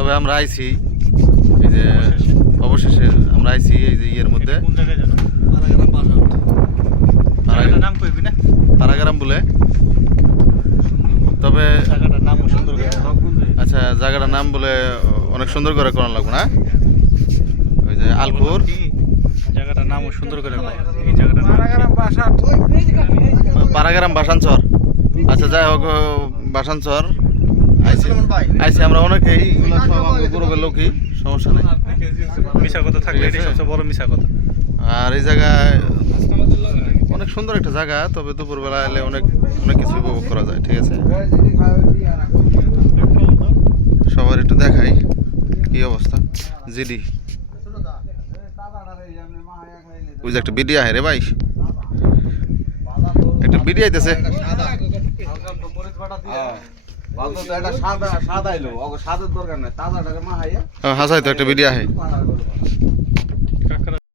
তবে আমরা আইছি এই যে অবশেষে আমরা আইছি এই যে ইয়ের মধ্যে কোন জায়গায় জানো? জায়গাটার নাম কইবি না? পারাগ্রাম বলে। তবে জায়গাটার নামও সুন্দর করে। আচ্ছা জায়গাটার নাম বলে অনেক সুন্দর করে করানো লাগবে না? ওই যে আলকুর জায়গাটার নামও সুন্দর করে করা। এই জায়গাটার নাম পারাগ্রাম বাসানচর। আচ্ছা যাই হোক বাসানচর আইছি আমরা অনেকেই, এগুলো সব আমাদের গ্রুপের লোকই, সমস্যা নেই। মিশা কথা থাকলে এটাই সবচেয়ে বড় মিশা কথা। আর এই জায়গায় অনেক সুন্দর একটা জায়গা, তবে দুপুরবেলা এলে অনেক অনেক কিছু উপভোগ করা যায়। ঠিক আছে, সবার একটু দেখাই কি অবস্থা। জিডি ওই যে একটা বিডি আহে রে ভাই, একটা বিডি আইতেছে। হাসাই তো একটা বিডি আহে।